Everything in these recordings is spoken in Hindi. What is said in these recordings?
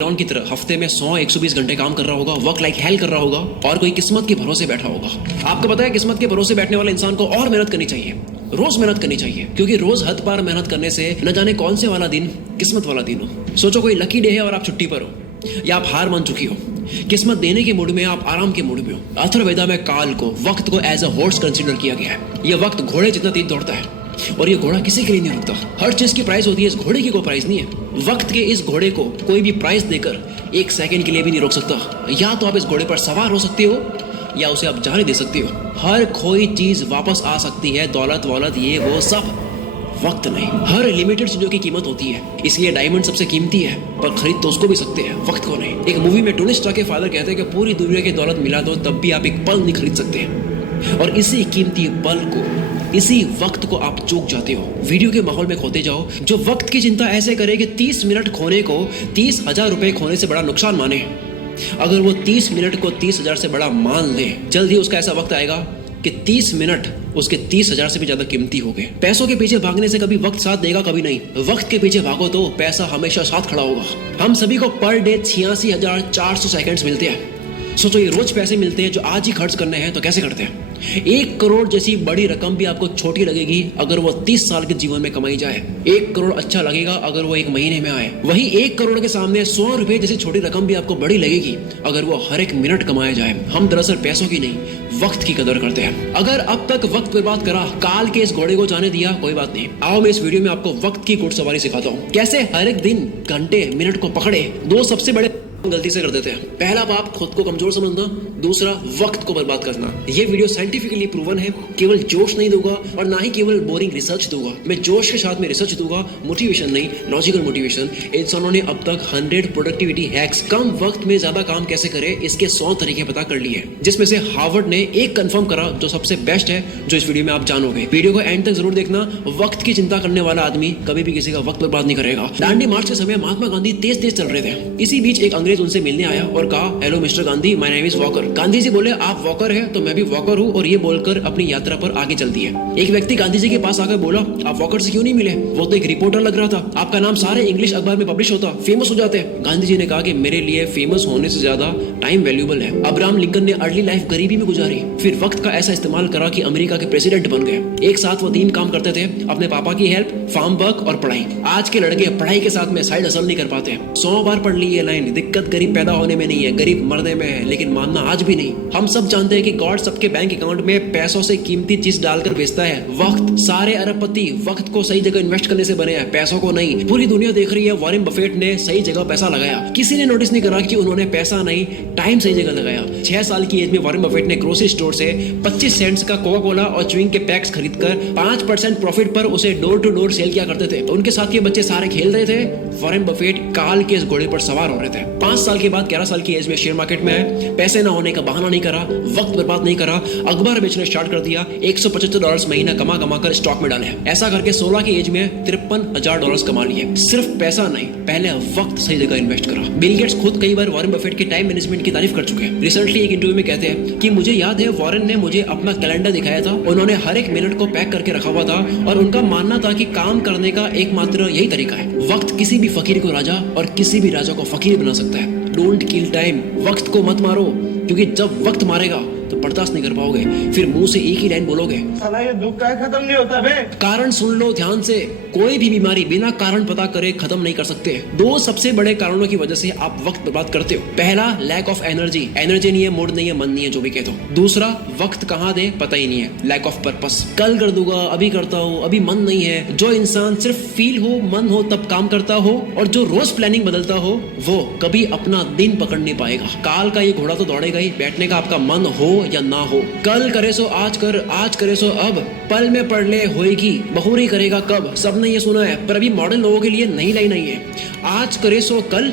डॉन की तरह हफ्ते में 100-120 घंटे काम कर रहा होगा, वर्क लाइक हेल कर रहा होगा, और कोई किस्मत के भरोसे बैठा होगा। आपको पता है किस्मत के भरोसे बैठने वाले इंसान को और मेहनत करनी चाहिए, रोज मेहनत करनी चाहिए, क्योंकि रोज हद पार मेहनत करने से न जाने कौन से वाला दिन किस्मत वाला दिन हो। सोचो कोई लकी डे है और आप छुट्टी पर हो, या आप हार मान चुकी हो, किस्मत देने के मूड में, आप आराम के मूड में हो। अथर्ववेदा में काल को, वक्त को एज अ हॉर्स कंसीडर किया गया है। यह वक्त घोड़े जितना तेज दौड़ता है, और ये घोड़ा किसी के लिए नहीं रुकता। हर चीज की प्राइस होती है, इस घोड़े की कोई प्राइस नहीं है। वक्त के इस घोड़े को कोई भी प्राइस देकर एक सेकंड के लिए भी नहीं रोक सकता। या तो आप इस घोड़े पर सवार हो सकते हो, या उसे आप जाने दे सकते हो। हर कोई चीज वापस आ सकती है, दौलत वौलत ये वो सब, वक्त नहीं। हर लिमिटेड चीजों की कीमत होती है, इसलिए डायमंड सबसे कीमती है, पर खरीद तो उसको भी सकते हैं, वक्त को नहीं। एक मूवी में टोनी स्टार्क के फादर कहते हैं कि पूरी दुनिया की दौलत मिला दो तब भी आप एक पल नहीं खरीद सकते, और इसी कीमती पल को, इसी वक्त को आप चूक जाते हो। वीडियो के माहौल में खोते जाओ। जो वक्त की चिंता ऐसे करे कि 30 मिनट खोने को 30,000 रुपए खोने से बड़ा नुकसान माने, अगर वो 30 मिनट को 30,000 से बड़ा मान ले, जल्द ही उसका ऐसा वक्त आएगा कि 30 मिनट उसके 30,000 से भी ज्यादा कीमती हो गए। पैसों के पीछे भागने से कभी वक्त साथ देगा, कभी नहीं। वक्त के पीछे भागो तो पैसा हमेशा साथ खड़ा होगा। हम सभी को पर डे 86,400 सेकंड्स मिलते हैं। सोचो, ये रोज पैसे मिलते हैं जो आज ही खर्च करने हैं, तो कैसे करते हैं? 1 करोड़ जैसी बड़ी रकम भी आपको छोटी लगेगी अगर वो 30 साल के जीवन में कमाई जाए। 1 करोड़ अच्छा लगेगा अगर वो 1 महीने में आए। वही 1 करोड़ के सामने 100 रुपए जैसी छोटी रकम भी आपको बड़ी लगेगी अगर वो हर एक मिनट कमाया जाए। हम दरअसल पैसों की नहीं, वक्त की कदर करते हैं। अगर अब तक वक्त बर्बाद करा, काल के इस घोड़े को जाने दिया, कोई बात नहीं। आओ मैं इस वीडियो में आपको वक्त की घुड़सवारी सिखाता हूँ, कैसे हर एक दिन, घंटे, मिनट को पकड़े। 2 सबसे बड़े गलती से कर देते हैं। पहला पाप खुद को कमजोर समझना, दूसरा वक्त को बर्बाद करना। ये वीडियो साइंटिफिकली प्रूवन है, केवल जोश नहीं दूंगा और ना ही केवल बोरिंग रिसर्च दूंगा। मैं जोश के साथ में रिसर्च दूंगा, मोटिवेशन नहीं, लॉजिकल मोटिवेशन। इंसानों ने अब तक 100 प्रोडक्टिविटी हैक्स, कम वक्त में ज्यादा काम कैसे करे, इसके 100 तरीके पता कर लिए, जिसमें से हार्वर्ड ने एक कंफर्म करा जो सबसे बेस्ट है, जो इस वीडियो में आप जानोगे। वीडियो को एंड तक जरूर देखना। वक्त की चिंता करने वाला आदमी कभी भी किसी का वक्त बर्बाद नहीं करेगा। दांडी मार्च के समय महात्मा गांधी तेज तेज चल रहे थे। इसी बीच एक अंग्रेज उनसे मिलने आया और कहा, hello mister Gandhi, my name is Walker. Gandhi ji बोले, आप वॉकर हैं तो मैं भी वॉकर हूँ, और ये बोलकर अपनी यात्रा पर आगे चल दिए। एक व्यक्ति गांधी जी के पास आकर बोला, आप वॉकर से क्यों नहीं मिले? वो तो एक रिपोर्टर लग रहा था, आपका नाम सारे इंग्लिश अखबार में पब्लिश होता, फेमस हो जाते। गांधी जी ने कहा कि मेरे लिए फेमस होने से ज्यादा टाइम वैल्यूबल है। अब्राहम लिंकन ने अर्ली लाइफ गरीबी में गुजारी, फिर वक्त का ऐसा इस्तेमाल करा कि अमेरिका के प्रेसिडेंट बन गए। एक साथ वो 3 काम करते थे, अपने पापा की हेल्प, फार्म वर्क और पढ़ाई। आज के लड़के पढ़ाई के साथ में साइड हसल नहीं कर पाते। 100 बार पढ़ ली ये लाइन, दिक्कत गरीब पैदा होने में नहीं है, गरीब मरने में है, लेकिन मानना आज भी नहीं। हम सब जानते हैं कि गॉड सबके बैंक अकाउंट में पैसों से कीमती चीज डालकर भेजता है, वक्त। सारे अरबपति वक्त को सही जगह इन्वेस्ट करने से बने हैं, पैसों को नहीं। पूरी दुनिया देख रही है, वॉरेन बफेट ने सही जगह पैसा लगाया। किसी ने नोटिस नहीं करा कि उन्होंने पैसा नहीं, टाइम सही जगह लगाया। 6 साल की एज में वॉरेन बफेट ने ग्रोसरी स्टोर से 25 सेंट्स का कोका कोला और च्युइंग के पैक्स खरीदकर 5% प्रॉफिट पर उसे डोर टू डोर सेल किया करते थे। तो उनके साथ ये बच्चे सारे खेल रहे थे, वॉरेन बफेट काल के इस घोड़े पर सवार हो रहे थे। 5 साल के बाद 11 साल की एज में शेयर मार्केट में आए, पैसे ना होने का बहाना नहीं करा, वक्त बर्बाद नहीं करा, अखबार बेचना स्टार्ट कर दिया। $175 महीना कमा कर स्टॉक में डाले। ऐसा करके 16 की एज में $53,000 कमा लिए। सिर्फ पैसा नहीं, पहले वक्त सही जगह इन्वेस्ट करा। बिल गेट्स खुद कई बार वॉरेन बफेट के टाइम मैनेजमेंट की तारीफ कर चुके हैं। रिसेंटली एक इंटरव्यू में कहते हैं कि मुझे याद है वॉरेन ने मुझे अपना कैलेंडर दिखाया था, उन्होंने हर एक मिनट को पैक करके रखा हुआ था, और उनका मानना था कि काम करने का एकमात्र यही तरीका है। वक्त किसी भी फकीर को राजा और किसी भी राजा को फकीर बना सकता है। डोंट किल टाइम, वक्त को मत मारो, क्योंकि जब वक्त मारेगा तो बर्दाश्त नहीं कर पाओगे, फिर मुंह से एक ही लाइन बोलोगे, साला ये दुख का खत्म नहीं होता बे। कारण सुन लो ध्यान से, कोई भी बीमारी बिना कारण पता करे खत्म नहीं कर सकते। 2 सबसे बड़े कारणों की वजह से आप वक्त बर्बाद करते हो। पहला, लैक ऑफ एनर्जी नहीं है, मूड नहीं है, मन नहीं है, जो भी कहते हो। दूसरा, वक्त कहाँ दे पता ही नहीं है, लैक ऑफ पर्पस। कल कर दूंगा, अभी करता हूँ, अभी मन नहीं है। जो इंसान सिर्फ फील हो, मन हो तब काम करता हो, और जो रोज प्लानिंग बदलता हो, वो कभी अपना दिन पकड़ नहीं पाएगा। काल का ये घोड़ा तो दौड़ेगा ही, बैठने का आपका मन हो या ना हो। कल करे सो आज कर, आज करे सो अब, पल में पढ़ ले होएगी, बहुरी करेगा कब। सबने ये सुना है, पर अभी मॉडर्न लोगों के लिए नई लाइन नहीं है। आज करे सो कल,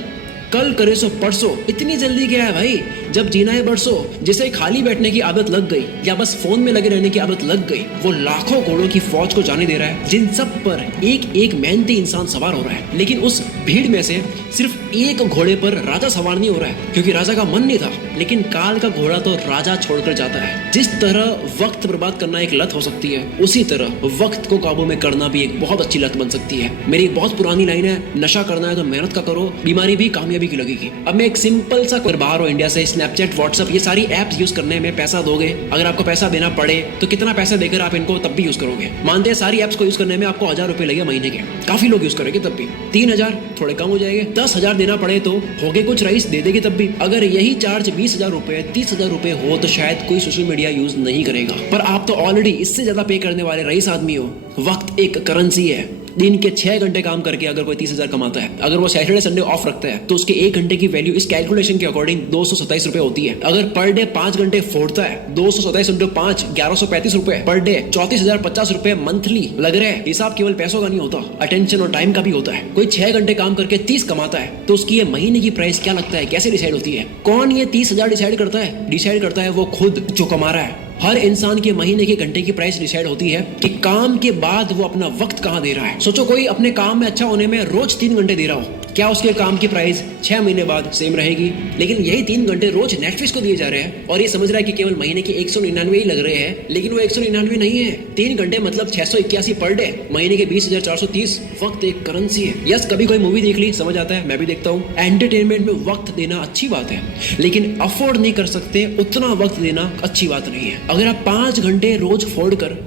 कल करे सो परसों। इतनी जल्दी क्या है भाई, जब जीना है बरसों। जिसे खाली बैठने की आदत लग गई या बस फोन में लगे रहने की आदत लग गई, वो लाखों घोड़ों की फौज को जाने दे रहा है, जिन सब पर एक एक मेहनती इंसान सवार हो रहा है। लेकिन उस भीड़ में से सिर्फ एक घोड़े पर राजा सवार नहीं हो रहा है, क्योंकि राजा का मन नहीं था। लेकिन काल का घोड़ा तो राजा छोड़कर जाता है। जिस तरह वक्त बर्बाद करना एक लत हो सकती है, उसी तरह वक्त को काबू में करना भी एक बहुत अच्छी लत बन सकती है। मेरी एक बहुत पुरानी लाइन है, नशा करना है तो मेहनत का करो, बीमारी भी कामयाबी गर्मी की लगेगी। अब मैं एक सिंपल सा, अगर बाहर हो इंडिया से, स्नैपचैट, व्हाट्सएप, ये सारी एप्स यूज करने में पैसा दोगे, अगर आपको पैसा देना पड़े तो कितना पैसा देकर आप इनको तब भी यूज करोगे? मानते हैं सारी एप्स को यूज करने में आपको 1000 रुपए लगे महीने के, काफी लोग यूज करेंगे तब भी। 3000 थोड़े कम हो जाएंगे, 10,000 देना पड़े तो होगे कुछ रईस दे देगी तब भी। अगर यही चार्ज 20,000 रुपए, 30,000 रुपए हो तो शायद कोई सोशल मीडिया यूज नहीं करेगा। पर आप तो ऑलरेडी इससे ज्यादा पे करने वाले रईस आदमी हो। वक्त एक करेंसी है। दिन के 6 घंटे काम करके अगर कोई 30,000 कमाता है, अगर वो सैटरडे संडे ऑफ रखता है तो उसके 1 घंटे की वैल्यू इस कैलकुलेशन के अकॉर्डिंग 227 रुपए होती है। अगर पर डे 5 घंटे फोड़ता है, 227 इंटू 5 1135 रुपए पर डे, 34,050 रुपए मंथली लग रहे हैं। हिसाब केवल पैसों का नहीं होता, अटेंशन और टाइम का भी होता है। कोई 6 घंटे काम करके 30 कमाता है तो उसकी ये महीने की प्राइस क्या लगता है, कैसे डिसाइड होती है? कौन ये 30,000 डिसाइड करता है? डिसाइड करता है वो खुद जो कमा रहा है। हर इंसान के महीने के घंटे की प्राइस डिसाइड होती है कि काम के बाद वो अपना वक्त कहां दे रहा है। सोचो कोई अपने काम में अच्छा होने में रोज 3 घंटे दे रहा हो, क्या उसके काम की प्राइस 6 महीने बाद सेम रहेगी? लेकिन यही 3 घंटे रोज नेटफ्लिक्स को दिए जा रहे हैं और ये समझ रहा है कि केवल महीने के 199 ही लग रहे हैं, लेकिन वो 199 नहीं है। 3 घंटे मतलब 681 पर डे, महीने के 20,430। वक्त एक करेंसी है। यस, कभी कोई मूवी देख ली, समझ आता है, मैं भी देखता हूँ। एंटरटेनमेंट में वक्त देना अच्छी बात है, लेकिन अफोर्ड नहीं कर सकते उतना वक्त देना अच्छी बात नहीं है। अगर आप 5 घंटे रोज फोड़ कर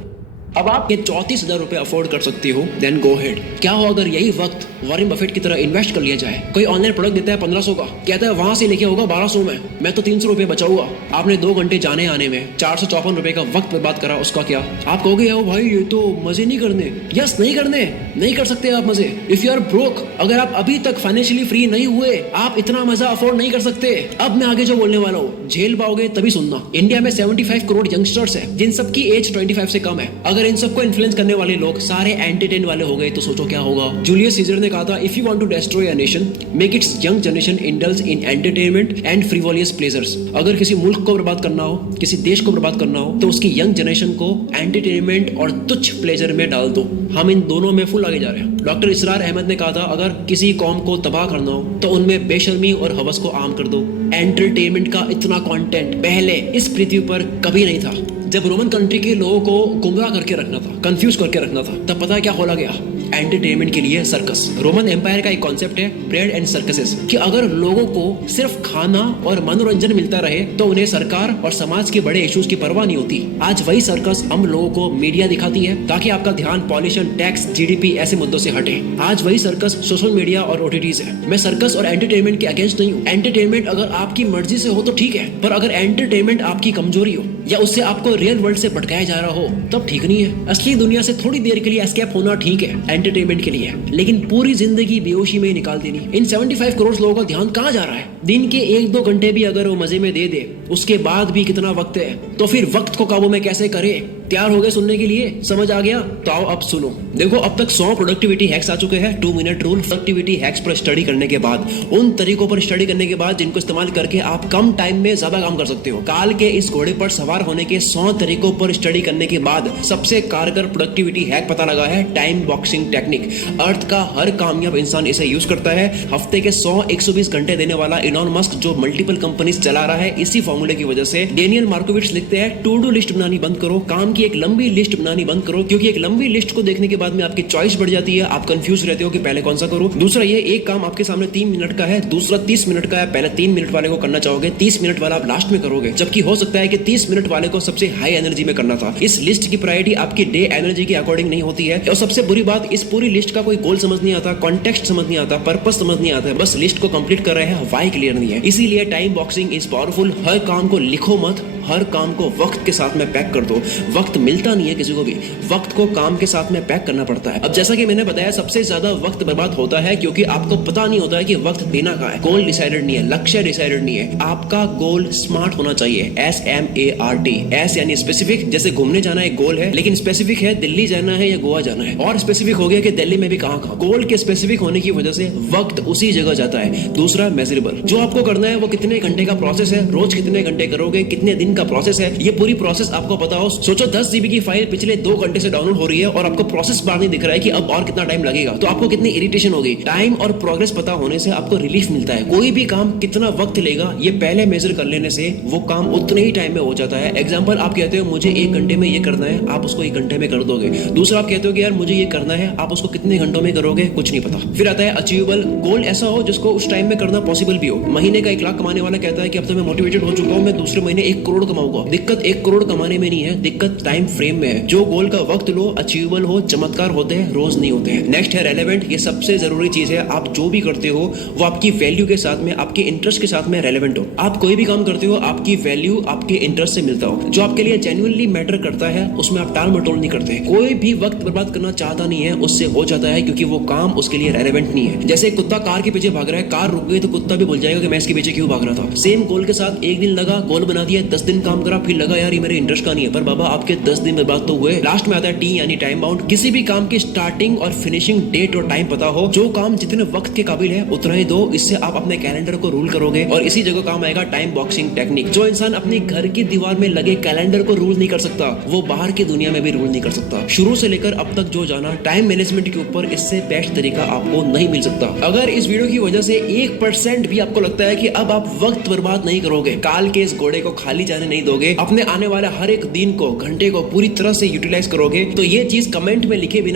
अब आप ये 34,000 रुपए अफोर्ड कर सकती हो, देन गो हेड। क्या हो अगर यही वक्त वॉरेन बफेट की तरह इन्वेस्ट कर लिया जाए? कोई ऑनलाइन प्रोडक्ट देता है 1500 का, कहता है वहां से लेके होगा 1200 में, मैं तो 300 रुपए बचाऊंगा। आपने 2 घंटे जाने आने में 454 रुपए का वक्त बर्बाद करा, उसका क्या? आप कहोगे ओ भाई ये तो मजे नहीं करने। यस, नहीं करने, नहीं कर सकते आप मजे। इफ यू आर ब्रोक, अगर आप अभी तक फाइनेंशियली फ्री नहीं हुए, आप इतना मजा अफोर्ड नहीं कर सकते। अब मैं आगे जो बोलने वाला हूँ झेल पाओगे तभी सुनना। इंडिया में 75 करोड़ यंगस्टर्स है जिन सबकी एज 25 से कम है। अगर इन सबको इन्फ्लुएंस करने वाले लोग सारे एंटरटेन वाले हो गए तो सोचो क्या होगा। जूलियस सीजर ने कहा था, if you want to destroy a nation, make its young generation indulge in entertainment and frivolous pleasures. अगर किसी मुल्क को बर्बाद करना हो, किसी देश को बर्बाद करना हो, तो उसकी यंग जनरेशन को एंटरटेनमेंट और तुच्छ प्लेजर में डाल दो। हम इन दोनों में फुल आगे जा रहे हैं। डॉक्टर इसरार अहमद ने कहा था, अगर किसी कौम को तबाह करना हो तो उनमें बेशर्मी और हवस को आम कर दो। एंटरटेनमेंट का इतना कंटेंट पहले इस पृथ्वी पर कभी नहीं था। जब रोमन कंट्री के लोगों को गुमराह करके रखना था, कंफ्यूज करके रखना था, तब पता है क्या खोला गया? एंटरटेनमेंट के लिए सर्कस। रोमन एम्पायर का एक कॉन्सेप्ट है ब्रेड एंड सर्कसेस, कि अगर लोगों को सिर्फ खाना और मनोरंजन मिलता रहे तो उन्हें सरकार और समाज के बड़े इश्यूज की परवाह नहीं होती। आज वही सर्कस हम लोगों को मीडिया दिखाती है ताकि आपका ध्यान पॉल्यूशन, टैक्स, जीडीपी ऐसे मुद्दों से हटे। आज वही सर्कस सोशल मीडिया और ओटीटीज है। मैं सर्कस और एंटरटेनमेंट के अगेंस्ट नहीं हूँ। एंटरटेनमेंट अगर आपकी मर्जी से हो तो ठीक है, पर अगर एंटरटेनमेंट आपकी कमजोरी हो या उससे आपको रियल वर्ल्ड से भटकाया जा रहा हो तब ठीक नहीं है। असली दुनिया से थोड़ी देर के लिए एस्केप होना ठीक है एंटरटेनमेंट के लिए, लेकिन पूरी जिंदगी बेहोशी में ही निकाल देनी। इन 75 करोड़ लोगों का ध्यान कहाँ जा रहा है? दिन के 1-2 घंटे भी अगर वो मजे में दे दे, उसके बाद भी कितना वक्त है, तो फिर वक्त को काबू में कैसे करे? तैयार हो गए सुनने के लिए? समझ आ गया? तो आओ अब सुनो। देखो, अब तक 100 प्रोडक्टिविटी हैक्स आ चुके हैं। 2 मिनट रूल। प्रोडक्टिविटी हैक्स पर स्टडी करने के बाद, उन तरीकों पर स्टडी करने के बाद जिनको इस्तेमाल करके आप कम टाइम में ज्यादा काम कर सकते हो। काल के इस घोड़े पर सवार होने के 100 तरीकों पर स्टडी करने के बाद सबसे कारगर प्रोडक्टिविटी हैक पता लगा है, टाइम बॉक्सिंग टेक्निक। अर्थ का हर कामयाब इंसान इसे यूज करता है। हफ्ते के 100-120 घंटे देने वाला इलॉन मस्क जो मल्टीपल कंपनीज चला रहा है, इसी फॉर्मूले की वजह से। डेनियल मार्कोविट्स लिखते हैं, टू डू लिस्ट बनानी बंद करो, काम की एक लंबी लिस्ट बनानी बंद करो, क्योंकि एक लंबी लिस्ट को देखने के बाद में आपकी चॉइस बढ़ जाती है। आप कंफ्यूज रहते हो कि पहले कौन सा करूं। दूसरा, ये एक काम आपके सामने 3 मिनट का है, दूसरा 30 मिनट का है। पहले 3 मिनट वाले को करना चाहोगे, 30 मिनट वाला आप लास्ट में करोगे, जबकि हो सकता है कि 30 मिनट वाले को सबसे हाई एनर्जी में करना था। इस लिस्ट की प्रायोरिटी आपकी डे एनर्जी के अकॉर्डिंग नहीं होती है। और सबसे बुरी बात, इस पूरी लिस्ट का कोई गोल समझ नहीं आता, कॉन्टेक्स्ट समझ नहीं आता, पर्पस समझ नहीं आता, बस लिस्ट को कंप्लीट कर रहे हैं, व्हाई क्लियर नहीं है। इसीलिए टाइम बॉक्सिंग इज पावरफुल। हर काम को लिखो मत, हर काम को वक्त के साथ में पैक कर दो। वक्त मिलता नहीं है किसी को भी, वक्त को काम के साथ में पैक करना पड़ता है। अब जैसा कि मैंने बताया, सबसे ज्यादा वक्त बर्बाद होता है क्योंकि आपको पता नहीं होता है कि वक्त देना कहाँ है। गोल डिसाइडेड नहीं है, लक्ष्य डिसाइडेड नहीं है। आपका गोल स्मार्ट होना चाहिए, SMART। एस यानी स्पेसिफिक, जैसे घूमने जाना एक गोल है, लेकिन स्पेसिफिक है दिल्ली जाना है या गोवा जाना है, और स्पेसिफिक हो गया कि दिल्ली में भी कहाँ कहाँ। गोल के स्पेसिफिक होने की वजह से वक्त उसी जगह जाता है। दूसरा, मेजरेबल, जो आपको करना है वो कितने घंटे का प्रोसेस है, रोज कितने घंटे करोगे, कितने दिन का प्रोसेस है, ये पूरी प्रोसेस आपको पता हो। सोचो 10 GB की फाइल पिछले 2 घंटे से डाउनलोड हो रही है और आपको प्रोसेस बार नहीं दिख रहा है कि अब और कितना टाइम लगेगा, तो आपको कितनी इरिटेशन होगी। टाइम और प्रोग्रेस पता होने से आपको रिलीफ मिलता है। कोई भी काम कितना वक्त लेगा ये पहले मेजर कर लेने से वो काम उतने ही टाइम में हो जाता है। एग्जाम्पल, आप कहते हो मुझे 1 घंटे में ये करना है, आप उसको 1 घंटे में कर दोगे। दूसरा, आप कहते हो कि यार मुझे ये करना है, आप उसको कितने घंटों में करोगे, कुछ नहीं पता। फिर आता है अचीवेबल गोल, ऐसा हो जिसको उस टाइम में करना पॉसिबल भी हो। महीने का 1 लाख कमाने वाला कहता है कि अब तो मैं मोटिवेटेड हो चुका हूं, मैं दूसरे महीने 1 करोड़ कमाऊंगा। दिक्कत 1 करोड़ कमाने में नहीं है, दिक्कत टाइम फ्रेम में है। जो गोल का वक्त लो, अचीवेबल हो, चमत्कार होते हैं, रोज नहीं होते हैं। नेक्स्ट है रेलेवेंट। ये सबसे जरूरी चीज है। आप जो भी करते हो वो आपकी वैल्यू के साथ में, आपके इंटरेस्ट के साथ में रेलेवेंट हो। आप कोई भी काम करते हो, आपकी वैल्यू आपके इंटरेस्ट से मिलता हो। जो आपके लिए जेन्युइनली मैटर करता है उसमें आप टाल मटोल नहीं करते। कोई भी वक्त बर्बाद करना चाहता नहीं है, उससे हो जाता है, क्योंकि वो काम उसके लिए रेलेवेंट नहीं है। जैसे कुत्ता कार के पीछे भाग रहा है, कार रुक गई तो कुत्ता भी भूल जाएगा कि मैं इसके पीछे क्यों भाग रहा था। सेम गोल के साथ 1 दिन लगा, गोल बना दिया, 10 दिन काम करा, फिर लगा यार ये मेरे इंटरेस्ट का नहीं है, पर बाबा आपके 10 दिन बर्बाद तो हुए। लास्ट में आता है टी यानी टाइम बाउंड। किसी भी काम की स्टार्टिंग और फिनिशिंग डेट और टाइम पता हो। जो काम जितने वक्त के काबिल है उतना ही दो, इससे आप अपने कैलेंडर को रूल करोगे। और इसी जगह काम आएगा टाइम बॉक्सिंग टेक्निक। जो इंसान अपने घर की दीवार में लगे कैलेंडर को रूल नहीं कर सकता, वो बाहर की दुनिया में भी रूल नहीं कर सकता। शुरू से लेकर अब तक जो जाना टाइम मैनेजमेंट के ऊपर, इससे बेस्ट तरीका आपको नहीं मिल सकता। अगर इस वीडियो की वजह से 1% भी आपको लगता है कि अब आप वक्त बर्बाद नहीं करोगे, काल के इस घोड़े को खाली जाने नहीं दोगे, अपने आने वाले हर एक दिन को, घंटे को पूरी तरह से यूटिलाइज करोगे, तो ये चीज कमेंट में लिखे बिना